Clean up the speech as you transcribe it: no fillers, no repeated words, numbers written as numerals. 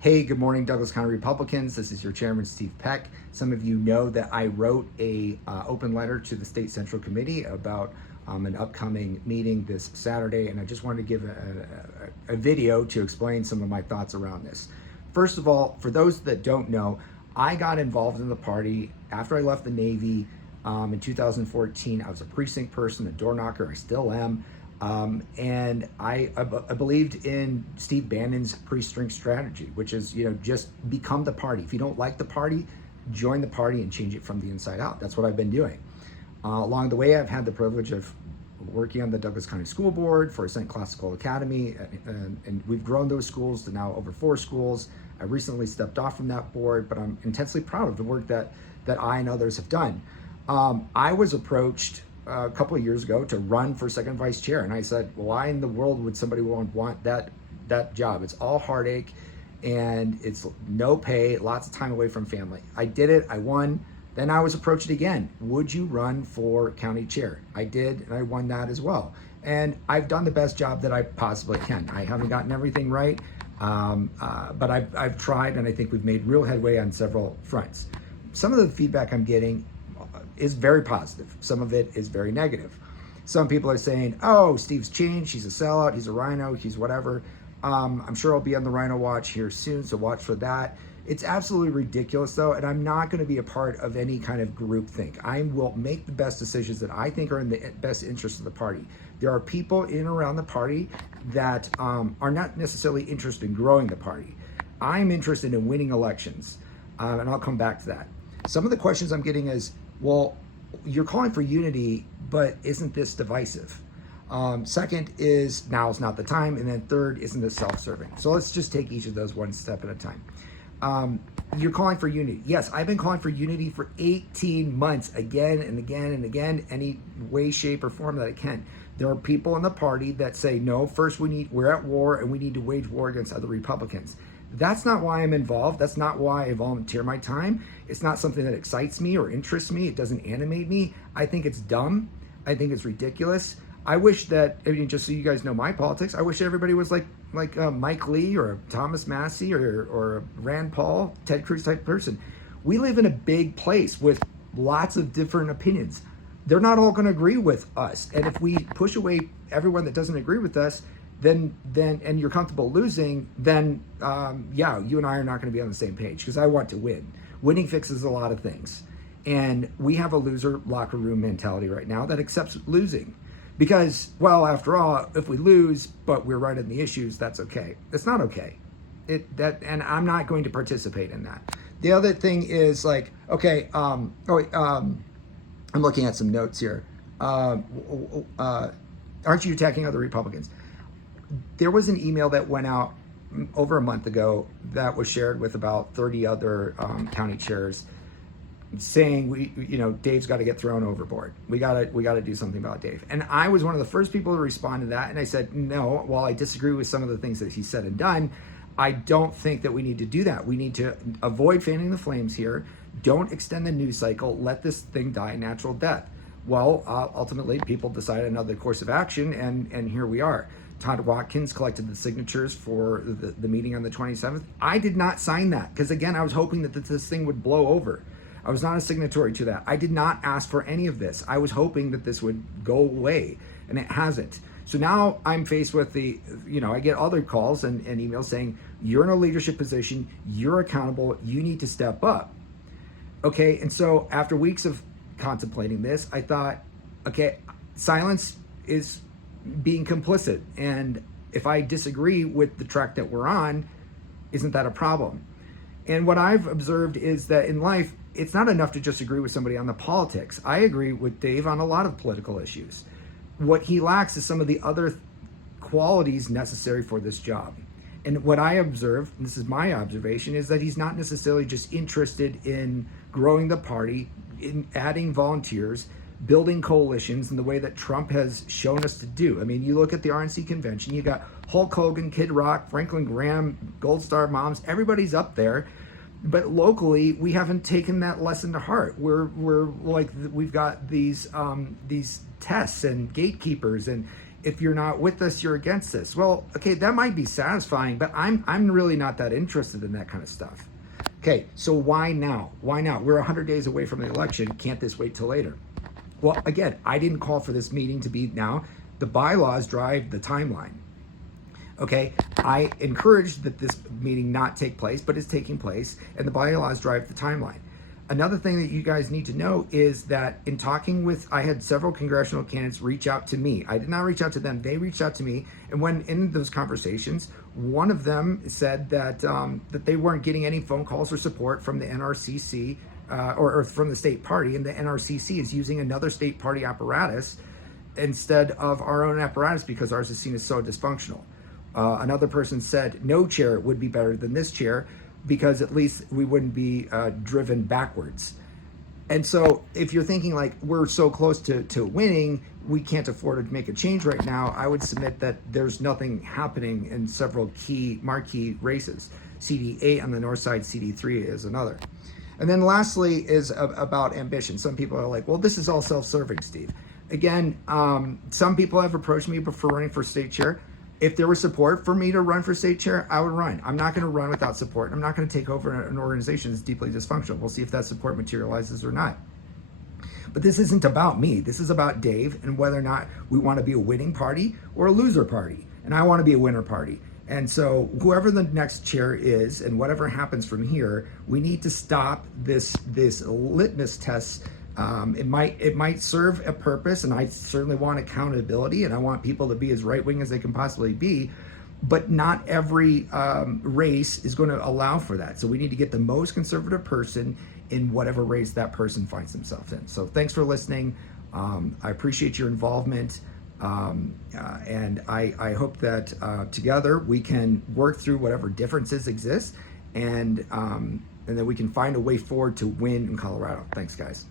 Hey, good morning, Douglas County Republicans. This is your chairman, Steve Peck. Some of you know that I wrote a open letter to the State Central Committee about an upcoming meeting this Saturday, and I just wanted to give a video to explain some of my thoughts around this. First of all, for those that don't know, I got involved in the party after I left the Navy in 2014. I was a precinct person, a door knocker. I still am. And I believed in Steve Bannon's pre-strength strategy, which is, just become the party. If you don't like the party, join the party and change it from the inside out. That's what I've been doing. Along the way, I've had the privilege of working on the Douglas County School Board for Ascent Classical Academy, and we've grown those schools to now over 4 schools. I recently stepped off from that board, but I'm intensely proud of the work that I and others have done. I was approached a couple of years ago to run for second vice chair, and I said, why in the world would somebody want that job? It's all heartache and it's no pay, lots of time away from family. I did it, I won. Then I was approached again, would you run for county chair? I did, and I won that as well. And I've done the best job that I possibly can. I haven't gotten everything right, but I've tried, and I think we've made real headway on several fronts. Some of the feedback I'm getting is very positive. Some of it is very negative. Some people are saying, oh, Steve's changed, he's a sellout, he's a rhino, he's whatever. I'm sure I'll be on the Rhino Watch here soon, so watch for that. It's absolutely ridiculous though, and I'm not gonna be a part of any kind of groupthink. I will make the best decisions that I think are in the best interest of the party. There are people in and around the party that are not necessarily interested in growing the party. I'm interested in winning elections, and I'll come back to that. Some of the questions I'm getting is, well, you're calling for unity, but isn't this divisive? Second is, now's not the time. And then third, isn't this self-serving? So let's just take each of those one step at a time. You're calling for unity. Yes, I've been calling for unity for 18 months, again and again and again, any way, shape, or form that I can. There are people in the party that say, no, first we're at war and we need to wage war against other Republicans. That's not why I'm involved. That's not why I volunteer my time. It's not something that excites me or interests me. It doesn't animate me. I think it's dumb. I think it's ridiculous. I wish that, just so you guys know my politics, I wish everybody was like Mike Lee or Thomas Massey or Rand Paul, Ted Cruz type person. We live in a big place with lots of different opinions. They're not all going to agree with us. And if we push away everyone that doesn't agree with us, then and you're comfortable losing, then yeah, you and I are not going to be on the same page, because I want to win. Winning fixes a lot of things, and we have a loser locker room mentality right now that accepts losing, because, well, after all, if we lose but we're right on the issues, that's okay. It's not okay. And I'm not going to participate in that. The other thing is like, okay, I'm looking at some notes here. Aren't you attacking other Republicans? There was an email that went out over a month ago that was shared with about 30 other county chairs, saying Dave's got to get thrown overboard. We got to do something about Dave. And I was one of the first people to respond to that. And I said, no, while I disagree with some of the things that he said and done, I don't think that we need to do that. We need to avoid fanning the flames here. Don't extend the news cycle. Let this thing die a natural death. Well, ultimately, people decided another course of action, and here we are. Todd Watkins collected the signatures for the meeting on the 27th. I did not sign that because, again, I was hoping that this thing would blow over. I was not a signatory to that. I did not ask for any of this. I was hoping that this would go away, and it hasn't. So now I'm faced with I get other calls and emails saying, you're in a leadership position, you're accountable, you need to step up. Okay, and so after weeks of contemplating this, I thought, okay, silence is being complicit, and if I disagree with the track that we're on, isn't that a problem? And what I've observed is that in life, it's not enough to just agree with somebody on the politics. I agree with Dave on a lot of political issues. What he lacks is some of the other qualities necessary for this job. And what I observe, and this is my observation, is that he's not necessarily just interested in growing the party, in adding volunteers, building coalitions in the way that Trump has shown us to do. I mean, you look at the RNC convention, you got Hulk Hogan, Kid Rock, Franklin Graham, Gold Star moms, everybody's up there. But locally, we haven't taken that lesson to heart. We're like, we've got these tests and gatekeepers, and if you're not with us, you're against us. Well, okay, that might be satisfying, but I'm really not that interested in that kind of stuff. Okay, so why now? Why now? We're 100 days away from the election. Can't this wait till later? Well, again, I didn't call for this meeting to be now. The bylaws drive the timeline. Okay, I encouraged that this meeting not take place, but it's taking place, and the bylaws drive the timeline. Another thing that you guys need to know is that in talking with, I had several congressional candidates reach out to me. I did not reach out to them. They reached out to me. And when in those conversations, one of them said that that they weren't getting any phone calls or support from the NRCC or from the state party. And the NRCC is using another state party apparatus instead of our own apparatus because ours is seen as so dysfunctional. Another person said no chair would be better than this chair, because at least we wouldn't be driven backwards. And so if you're thinking like we're so close to winning, we can't afford to make a change right now, I would submit that there's nothing happening in several key marquee races. CD8 on the north side, CD3 is another. And then lastly is about ambition. Some people are like, well, this is all self-serving, Steve. Again, some people have approached me for running for state chair. If there was support for me to run for state chair, I would run. I'm not going to run without support. I'm not going to take over an organization that's deeply dysfunctional. We'll see if that support materializes or not. But this isn't about me. This is about Dave and whether or not we want to be a winning party or a loser party. And I want to be a winner party. And so whoever the next chair is and whatever happens from here, we need to stop this litmus test. It might serve a purpose, and I certainly want accountability, and I want people to be as right-wing as they can possibly be, but not every race is going to allow for that. So we need to get the most conservative person in whatever race that person finds themselves in. So thanks for listening. I appreciate your involvement, and I hope that together we can work through whatever differences exist, and that we can find a way forward to win in Colorado. Thanks, guys.